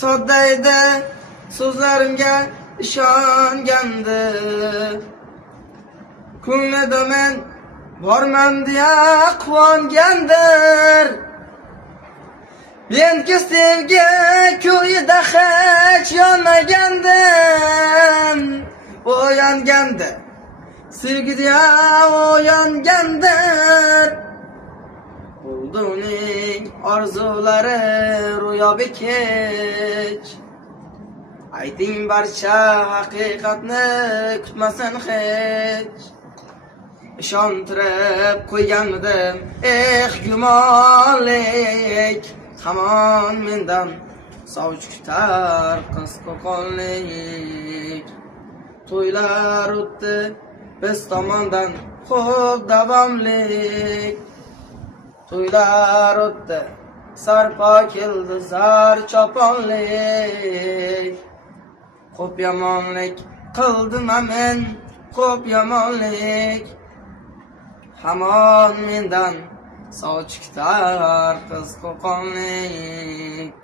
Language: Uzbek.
sodda edi, so'zlarimga ishongandi. Ko'nglida men borman deya quvongandir. Menki sevgi ko'yida hech yonmagandim. O'yanganda sevgiga o'yangandir. Bo'ldi uning orzulari ro'yobi kech. Ayting barcha haqiqatni kutmasin hech. Ishontirib qo'yganmidim, gumonlik. Hamon mendan sovchi kutar qiz qo'qonlik. To'ylar o'tdi biz tomondan xo'p davomlik. To'ylar o'tdi sarpo keldi zar choponlik. Xo'p yomonlik qildim men, xo'p yomonlik. Hamon mendan sovchi kutar qiz qo'qonlik.